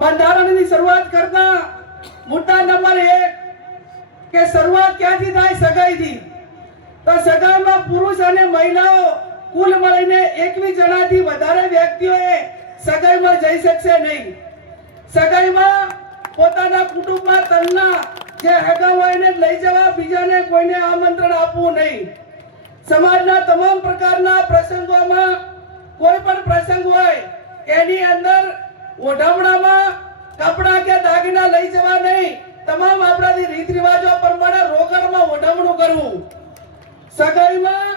બંધારણની શરૂઆત કરતા મોટા નંબર એક કે શરૂઆત ક્યાંથી થાય સગાઈથી? તો સગાઈમાં પુરુષ અને મહિલાઓ કુલ મળીને એકવીસ જણાથી વધારે વ્યક્તિઓએ સગાઈમાં જઈ શકશે નહીં. સગાઈમાં પોતાના કુટુંબમાં તનના જે હગા હોય એને લઈ જવા બીજાને કોઈને આમંત્રણ આપવું નહીં. સમાજના તમામ પ્રકારના પ્રસંગોમાં કોઈ પણ પ્રસંગ હોય, એની અંદર ઓઢામણામાં કપડા કે દાગીના લઈ જવા નહીં. તમામ આપણાથી રીત રિવાજો પ્રમાણે રોકડમાં ઓઢવણું કરવું. સગાઈમાં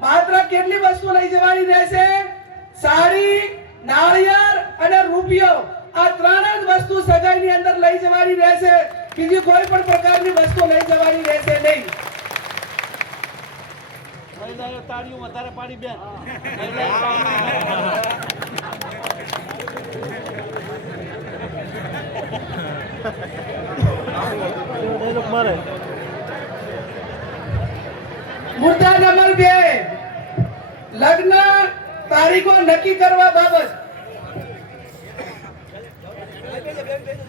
માત્ર કેટલી વસ્તુ લઈ જવાની રહેશે? સાડી નાળિયેર અને રૂપિયો. આ ત્રણ જ વસ્તુ સગાઈની અંદર લઈ જવાની રહેશે. બીજી કોઈ પણ પ્રકારની વસ્તુ લઈ જવાની રહેશે નહીં. તાળીઓ વધારે પાડી બેન મહિલાઓ તાળીઓ મારે મુદ્દા નંબર બે, લગ્ન તારીખો નક્કી કરવા બાબત.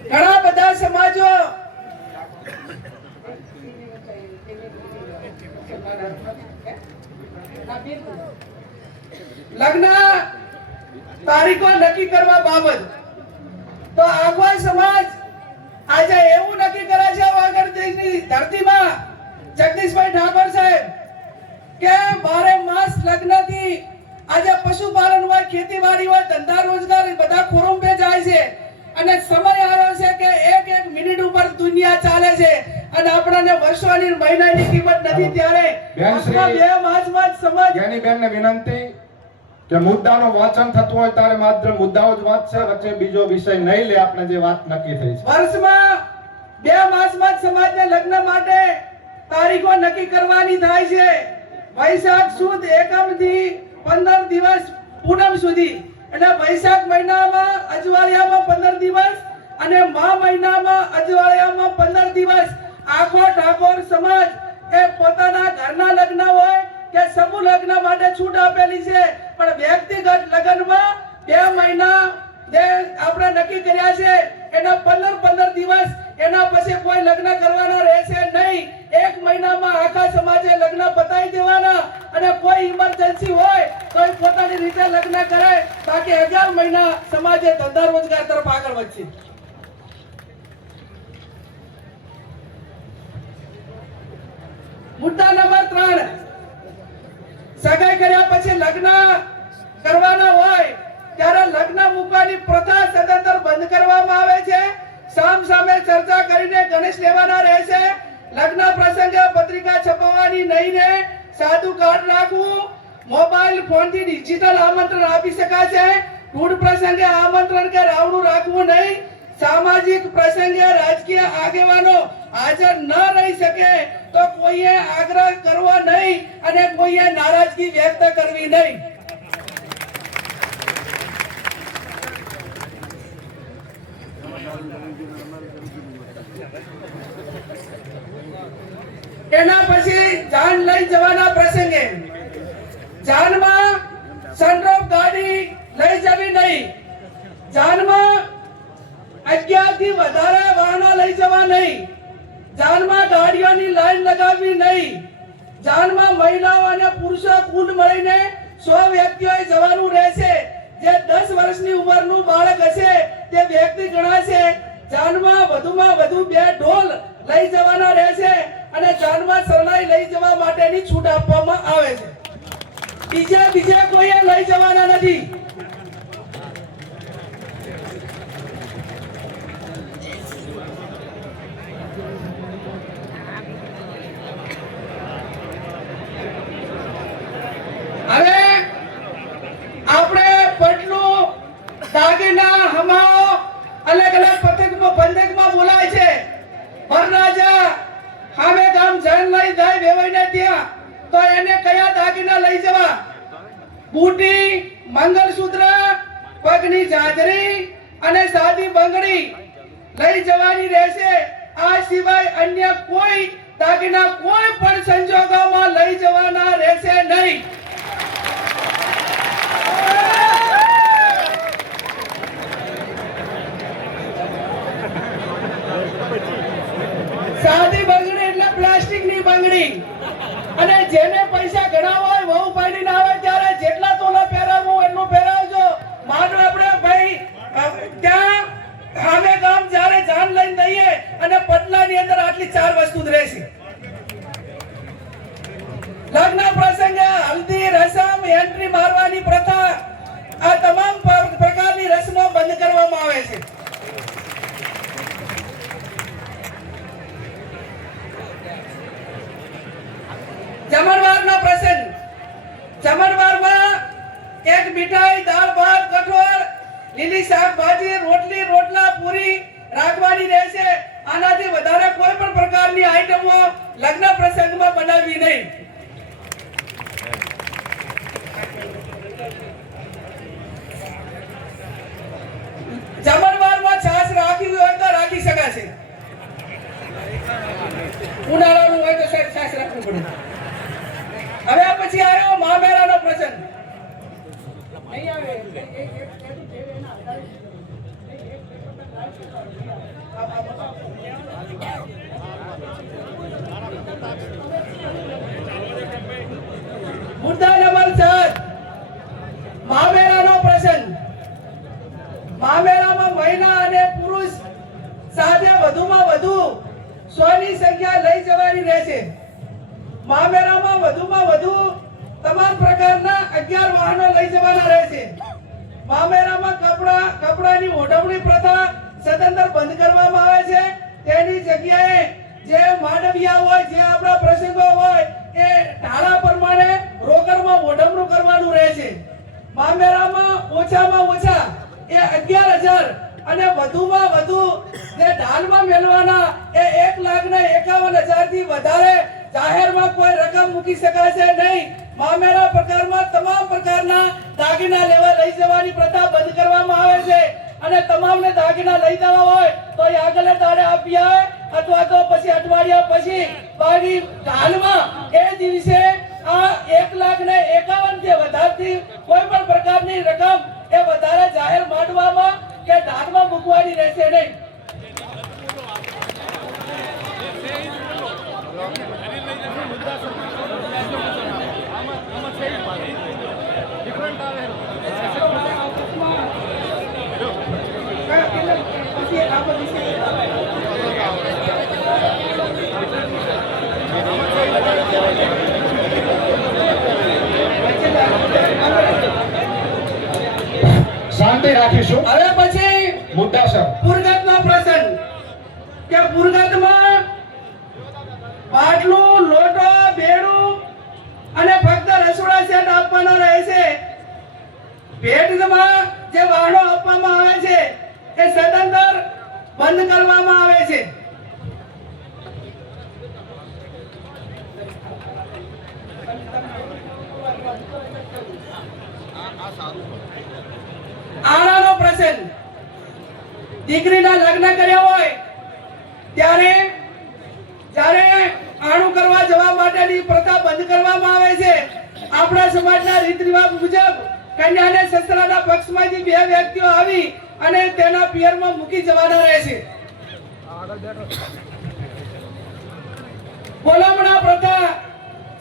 ઘણા બધા સમાજો લગ્ન તારીખો નક્કી કરવા બાબત. તો આગવા સમાજ આજે એવું નક્કી કરે છે વાગડ દેશની ધરતીમાં જગદીશભાઈ ઠાકોર સાહેબ કે બારે માસ લગ્નથી આજે પશુપાલન હોય ખેતીવાડી હોય ધંધા રોજગાર બધા ખોરંભે જાય છે. અને સમય આવ્યો છે કે એક એક મિનિટ ઉપર દુનિયા ચાલે છે. અને આપણને વર્ષોની મહિનાની કિંમત નથી ત્યારે બેન બે માસમાં સમાજ જ્ઞાનીબેનને વિનંતી કે મુદ્દાનો વાંચન થતું હોય ત્યારે માત્ર મુદ્દાઓ જ વાંચશે, વચ્ચે બીજો વિષય નહીં લે, આપણે જે વાત નક્કી થઈ છે. વર્ષમાં બે માસમાં સમાજને લગ્ન માટે તારીખો નક્કી કરવાની થાય છે. વૈશાખ સુદ એકમથી પંદર દિવસ પૂનમ સુધી. એટલે વૈશાખ મહિનામાં અજવાળિયામાં પંદર દિવસ અને મા મહિનામાં અજવાળિયામાં પંદર દિવસ. આખો ઠાકોર સમાજ એ પોતાના ઘરના લગ્ન હોય કે સમૂહ લગ્ન માટે છૂટ આપેલી છે. પણ વ્યક્તિગત લગ્નમાં બે મહિના જે આપણે નક્કી કર્યા છે, એના પંદર પંદર દિવસ, એના પછી કોઈ લગ્ન કરવાના રહેશે નહીં. એક મહિનામાં આખા સમાજે લગ્ન પતાવી દેવાના અને કોઈ ઇમરજન્સી હોય તો એ પોતાની રીતે લગ્ન કરે. બાકી અગિયાર મહિના સમાજે ધંધા રોજગાર તરફ આગળ વધશે મુદ્દા નંબર ત્રણ સગાઈ કર્યા પછી લગ્ન કરવાના હોય, ત્યારે લગ્ન મૂકવાની પ્રથા સદંતર બંધ કરવામાં આવે છે. સામ સામે ચર્ચા કરીને ગણેશ લેવાના રહેશે. લગ્ન પ્રસંગે પત્રિકા છપાવવાની નહીં ને સાદું કાર્ડ રાખવું. મોબાઈલ ફોનથી ડિજિટલ આમંત્રણ આપી શકાશે. ટૂર પ્રસંગે આમંત્રણ કે રાવણું રાખવું નહીં. સામાજિક પ્રસંગે રાજકીય આગેવાનો હાજર ન રહી શકે. તો કોઈએ આગ્રહ કરવો નહીં અને કોઈએ નારાજગી વ્યક્ત કરવી નહીં. એના પછી જાન લઈ જવાના પ્રસંગે જાનમાં સનરોપ ગાડી લઈ જવી નહીં. જાનમાં અગિયારથી વધારે વાહનો લઈ જવા નહીં. જાનમાં ગાડીઓની લાઈન લગાવવી નહીં. જાનમાં મહિલાઓ અને પુરુષો કુલ મળીને સો વ્યક્તિઓએ જવાનું રહેશે. જે દસ વર્ષની ઉંમરનું બાળક હશે, તે વ્યક્તિ ગણાશે. જાનમાં વધુમાં વધુ બે ઢોલ લઈ જવાના રહેશે અને જાનમાં શરણાઈ લઈ જવા માટેની છૂટ આપવામાં આવે છે. બીજા બીજા કોઈએ લઈ જવાના નથી. હવે આપણે પટલું દાગીના હમાઓ અલગ અલગ પથકમાં બંધકમાં બોલાય છે વરરાજા હામે ગામ જન લઈ જાય વેવાઈને ત્યાં તો એને કયા દાગીના લઈ જવા બુટી મંગળસૂત્ર પગની જાજરી અને સાદી બંગડી લઈ જવાની રહેશે આ સિવાય અન્ય કોઈ દાગીના કોઈ પણ સંજોગોમાં લઈ જવાના રહેશે નહીં બંગડી અને જેને પૈસા ઘણા હોય વહુ પાડીને આવે ત્યારે જેટલા તોલા પહેરાવવું એટલું પહેરાવજો માનો આપણે ભાઈ અ, ત્યાં સામે ગામ જ્યારે જાન લઈને દઈએ અને પટલાની અંદર આટલી ચાર વસ્તુ જ રહેશે લગ્ન પ્રસંગે હલ્દી એન્ટ્રી મારવાની પ્રથા આ તમામ પ્રકારની રસમો બંધ કરવામાં આવે છે. એક મીઠાઈ, દાળ, ભાત, કઠોળ, લીલી શાકભાજી, રોટલી, રોટલા, પૂરી રાખવાની રહેશે. આનાથી વધારે કોઈ પણ પ્રકારની આઈટમો લગ્ન પ્રસંગમાં બનાવવી નહીં જમણવારમાં છાશ રાખવી હોય તો રાખી શકાશે ઉનાળાનું હોય તો સાહેબ છાશ રાખવું પડે હવે આ પછી આવ્યો મહામેળાનો પ્રસંગ નહીં આવે એ- એ- એ- એ- એ- એના આધારે- મુદ્દા નંબર ચાર મહામેળાનો પ્રસંગ. મામેરામાં મહિલા અને પુરુષ સાથે વધુમાં વધુ સોની સંખ્યા લઈ જવાની રહેશે. મામેરામાં વધુમાં વધુ તમામ પ્રકારના અગિયાર વાહનો લઈ જવાના રહેશે. મામેરામાં કપડા, કપડાની ઓઢવણી પ્રથા સદંતર બંધ કરવામાં આવે છે. તેની જગ્યાએ જે માનવીય હોય, જે આપણા પ્રસંગો હોય એ ઢાળા પ્રમાણે રોકડમાં ઓઢવણું કરવાનું રહેશે મામેરામાં ઓછામાં ઓછા એ અગિયાર હજાર અને વધુમાં વધુ જે ઢાલમાં મેળવાના એ એક લાખ ને એકાવન હજારથી વધારે જાહેરમાં કોઈ રકમ મૂકી શકાશે નહીં મામેરા પ્રકારમાં તમામ પ્રકારના દાગીના લેવા લઈ જવાની પ્રથા બંધ કરવામાં આવે છે અને દાગીના લઈ જવા હોય, તો એ આગળ દાડે આપી આવે, અથવા તો પછી અઠવાડિયા પછી બાકી હાલમાં એ દિવસે આ એક લાખ ને એકાવનથી વધારથી કોઈ પણ પ્રકારની રકમ એ વધારે જાહેર માંડવામાં કે દાનમાં મૂકવાની રહેશે નહીં. પછી રાખીશું. હવે પછી મુદ્દાસર પુરગતનો પ્રસંગ કે પુરગતમાં પાટલું લોટો બેડું અને ફક્ત રસોડા સેટ આપવાનો રહેશે. ભેટમાં જે વાહનો આપવામાં આવે છે એ સદંતર બંધ કરવામાં આવે છે આણાનો પ્રસંગ દીકરીના લગ્ન કર્યા હોય, ત્યારે જ્યારે આણું કરવા જવા માટેની પ્રથા બંધ કરવામાં આવે છે, આપણા સમાજના રીત રિવાજ મુજબ કન્યાને સસરાના પક્ષમાંથી બે વ્યક્તિઓ આવી અને તેના પિયરમાં મૂકી જવાના રહે છે બોલામણા પ્રથા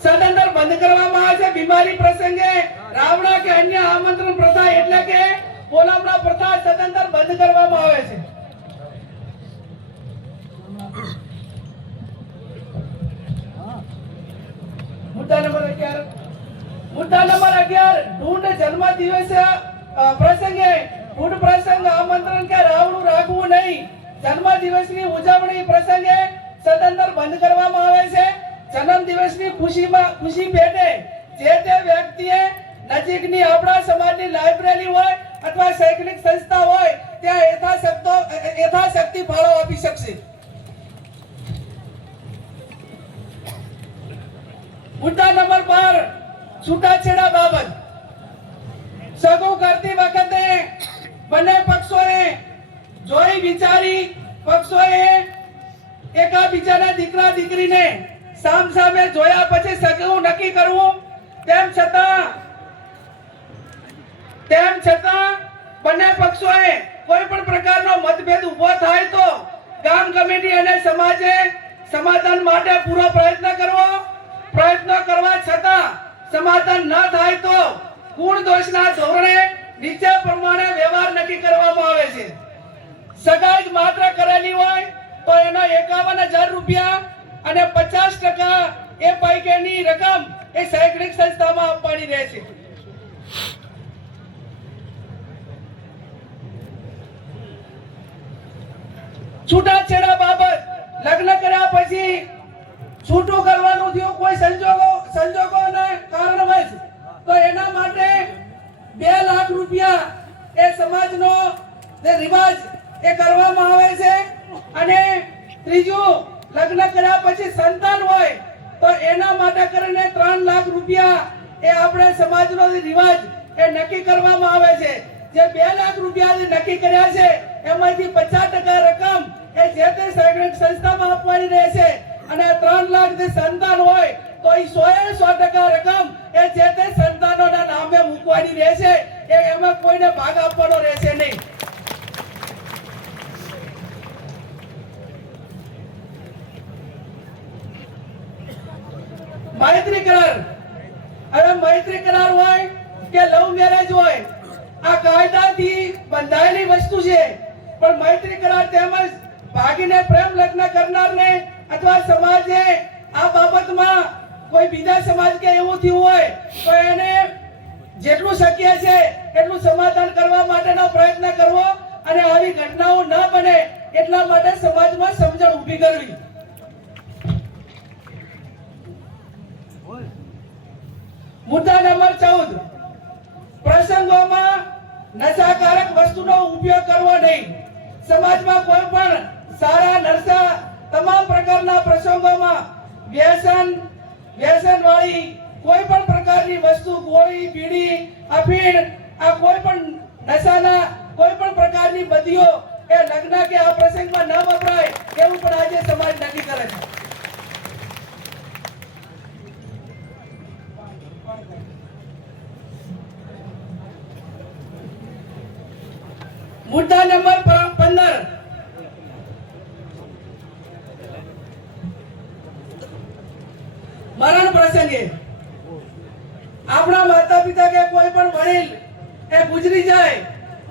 સદંતર બંધ કરવામાં આવે છે. બીમારી પ્રસંગે રાવણા કે અન્ય આમંત્રણ પ્રથા એટલે કે બોલામણા પ્રથા સદંતર બંધ કરવામાં આવે છે. મુદ્દા નંબર 11 મુદ્દા નંબર 11 ઢૂંઢ જન્મ દિવસે પ્રસંગે ઢૂંઢ પ્રસંગ આમંત્રણ કે રાવણું રાખવું નહીં. જન્મ દિવસની ઉજવણી પ્રસંગે સદંતર બંધ કરવામાં આવે છે. જન્મ દિવસની ખુશીમાં, ખુશી પેટે જે તે વ્યક્તિએ નજીકની આપણા સમાજની લાઇબ્રેરી હોય અથવા શૈક્ષણિક સંસ્થા હોય, ત્યાં યથાશક્તો યથાશક્તિ ફાળો આપી શકશે. મુદ્દા નંબર બાર, છૂટાછેડા બાબત. સગું કરતી વખતે બંને પક્ષોએ જોઈ વિચારી, પક્ષોએ એકાબીજાના દીકરા દીકરીને સામ સામે જોયા પછી સગું નક્કી કરવું, તેમ છતાં તેમ છતાં બંને પક્ષોએ કોઈ પણ પ્રકારનો મતભેદ ઊભો થાય તો ગામ, કમિટી અને સમાજે સમાધાન માટે પૂરો પ્રયત્ન કરવો. પ્રયત્ન કરવા છતાં સમાધાન ન થાય તો ગુણ દોષના ધોરણે નીચે પ્રમાણે વ્યવહાર નક્કી કરવામાં આવે છે. સગાઈ માત્ર કરેલી હોય તો એના એકાવન હજાર રૂપિયા અને પચાસ ટકા એ પૈકીની રકમ એ શૈક્ષણિક સંસ્થામાં આપવાની રહેશે છૂટાછેડા બાબત લગ્ન કર્યા પછી છૂટું કરવાનું થયું કોઈ સંજોગો સંજોગોને કારણવશ તો એના માટે બે લાખ રૂપિયા એ સમાજનો જે રિવાજ એ કરવામાં આવે છે. અને ત્રીજું, લગ્ન કર્યા પછી સંતાન હોય તો એના માટે કરીને ત્રણ લાખ રૂપિયા એ આપણે સમાજનો રિવાજ એ નક્કી કરવામાં આવે છે. જે બે લાખ રૂપિયા નક્કી કર્યા છે, એમાંથી પચાસ ટકા રકમ એ જે તે શૈક્ષણિક સંસ્થામાં આપવાની રહેશે. અને ત્રણ લાખ જે સંતાન હોય તો એ સો એ સો ટકા રકમ એ જે તે સંતાનોના નામે મૂકવાની રહેશે. એ એમાં કોઈને ભાગ આપવાનો રહેશે નહીં. મૈત્રી કરાર હવે મૈત્રી કરાર હોય કે લવ મેરેજ હોય, આ કાયદાથી બંધાયેલી વસ્તુ છે. પણ મૈત્રી કરાર તેમજ ભાગીને પ્રેમ લગ્ન કરનારને અથવા સમાજે આ બાબતમાં કોઈ બીજા સમાજ કે એવું થયું હોય, તો એને જેટલું શક્ય છે એટલું સમાધાન કરવા માટેનો પ્રયત્ન કરવો અને આવી ઘટનાઓ ન બને એટલા માટે સમાજમાં સમજણ ઊભી કરવી. મુદ્દા નંબર ચૌદ. પ્રસંગોમાં નશાકારક વસ્તુનો ઉપયોગ કરવો નહીં. સમાજમાં કોઈ પણ સારા, નરસા, તમામ પ્રકારના પ્રસંગોમાં વ્યસન વ્યસન વાળી કોઈ પણ પ્રકારની વસ્તુ, ગોળી, બીડી, અફીણ, આ કોઈ પણ નશાના કોઈ પણ પ્રકારની બદીઓ એ લગ્ન કે આ પ્રસંગમાં ન વપરાય, એવું પણ આજે સમાજ નક્કી કરે છે મુદ્દા નંબર પ- પંદર મરણ પ્રસંગે આપણા માતા પિતા કે કોઈ પણ વડીલ એ ગુજરી જાય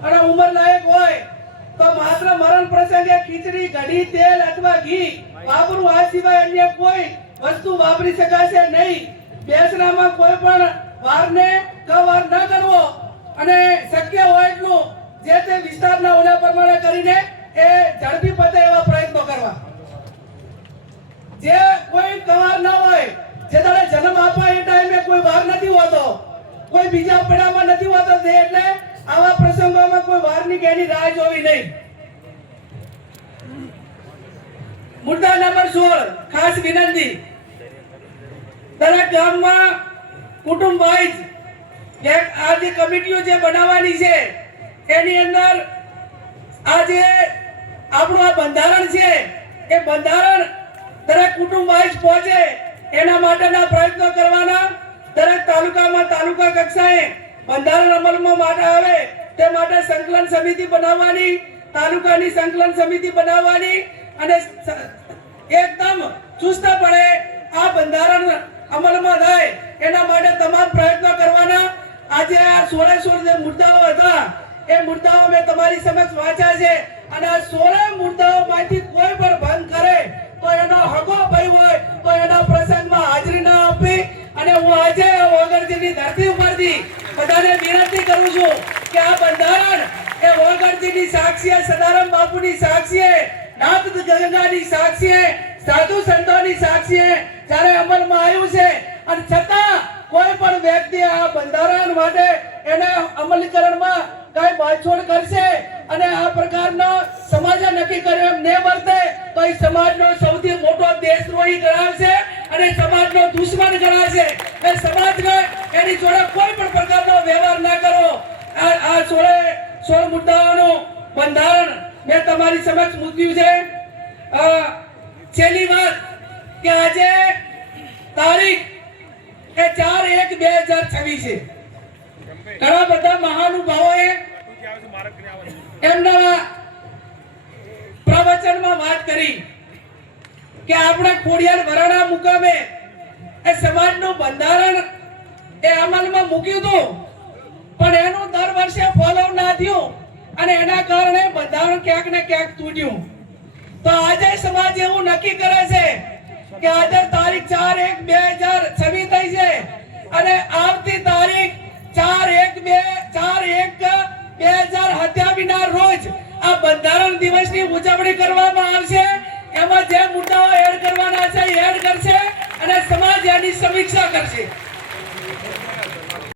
અને ઉંમર લાયક હોય, તો માત્ર મરણ પ્રસંગે ખીચડી કઢી તેલ અથવા ઘી. વાપરવું આ સિવાય અન્ય કોઈ વસ્તુ વાપરી શકાશે નહીં. બેસનામાં કોઈ પણ વારને કવર ન કરવો. અને શક્ય હોય એટલું જે તે વિસ્તારના ઓલા પ્રમાણે કરીને એ ઝડપી પતે એવા પ્રયત્નો કરવા. જે કોઈ કવાર ન હોય, જે તારે જન્મ આપવા એ ટાઈમે કોઈ વાર નથી હોતો, કોઈ બીજા પડામાં નથી હોતો એટલે આવા પ્રસંગોમાં એની રાહ જોવી નહીં. મુદ્દા નંબર સોળ, ખાસ વિનંતી. દરેક ગામમાં કુટુંબ વાઇઝ કે આ જે કમિટીઓ જે બનાવવાની છે, એની અંદર આ જે આપણું આ બંધારણ છે એ બંધારણ દરેક કુટુંબ વાઇઝ પહોંચે એના માટેના પ્રયત્નો કરવાના. દરેક તાલુકામાં તાલુકા કક્ષાએ બંધારણ અમલમાં માટે આવે તે માટે સંકલન સમિતિ બનાવવાની, તાલુકાની સંકલન સમિતિ બનાવવાની અને એકદમ ચુસ્તપણે આ બંધારણ અમલમાં થાય એના માટે તમામ પ્રયત્નો કરવાના. આજે આ સોળે સોળ જે મુદ્દાઓ હતા, એ મુદ્દાઓ મેં તમારી સમક્ષ વાંચ્યા છે અને આ સોળે મુદ્દાઓમાંથી કોઈ પણ ભંગ કરે તો એનો હકો ભાઈ હોય તો એના પ્રસંગમાં હાજરી ના આપી અને હું આજે ઓગણજીની ધરતી ઉપરથી બધાને વિનંતી કરું છું કે આ બંધારણ એ ઓગણજીની સાક્ષીએ સદારામ બાપુની સાક્ષીએ નાથ ગંગાની સાક્ષીએ સાધુ સંતોની સાક્ષીએ જ્યારે અમલમાં આવ્યું છે અને છતાં કોઈ પણ વ્યક્તિ આ બંધારણ માટે એના અમલીકરણમાં કઈ બાછોડ કરશે અને આ પ્રકારનો સમાજે નક્કી કર્યો એમ ને વર્તે તો એ સમાજનો સૌથી મોટો દેશદ્રોહી ગણાવશે અને સમાજનો દુશ્મન ગણાવશે. એ સમાજને એની જોડે કોઈ પણ પ્રકારનો વ્યવહાર ના કરો. સોળે સોળ મુદ્દાઓનું બંધારણ મેં તમારી સમક્ષ મૂક્યું છે. છેલ્લી વાત કે આજે તારીખ એ ચાર એક બે હજાર છવ્વીસ છે. ઘણા બધા મહાનુભાવોએ એમના પ્રવચનમાં વાત કરી કે આપણે ખોડિયાર વરાણા મુકામે એ સમાજનું બંધારણ એ અમલમાં મૂક્યું હતું. થયું અને એના કારણે બંધારણ ક્યાંક ને ક્યાંક તૂટ્યું. તો આજે સમાજ એવું નક્કી કરે છે કે આજે તારીખ ચાર એક બે હજાર છવ્વીસ થઈ છે અને આવતી તારીખ ચાર એક બે, ચાર એક બે હજાર હત્યાવીના રોજ આ બંધારણ દિવસની ઉજવણી કરવામાં આવશે. એમાં જે મુદ્દાઓ એડ કરવાના છે એડ કરશે અને સમાજ એની સમીક્ષા કરશે.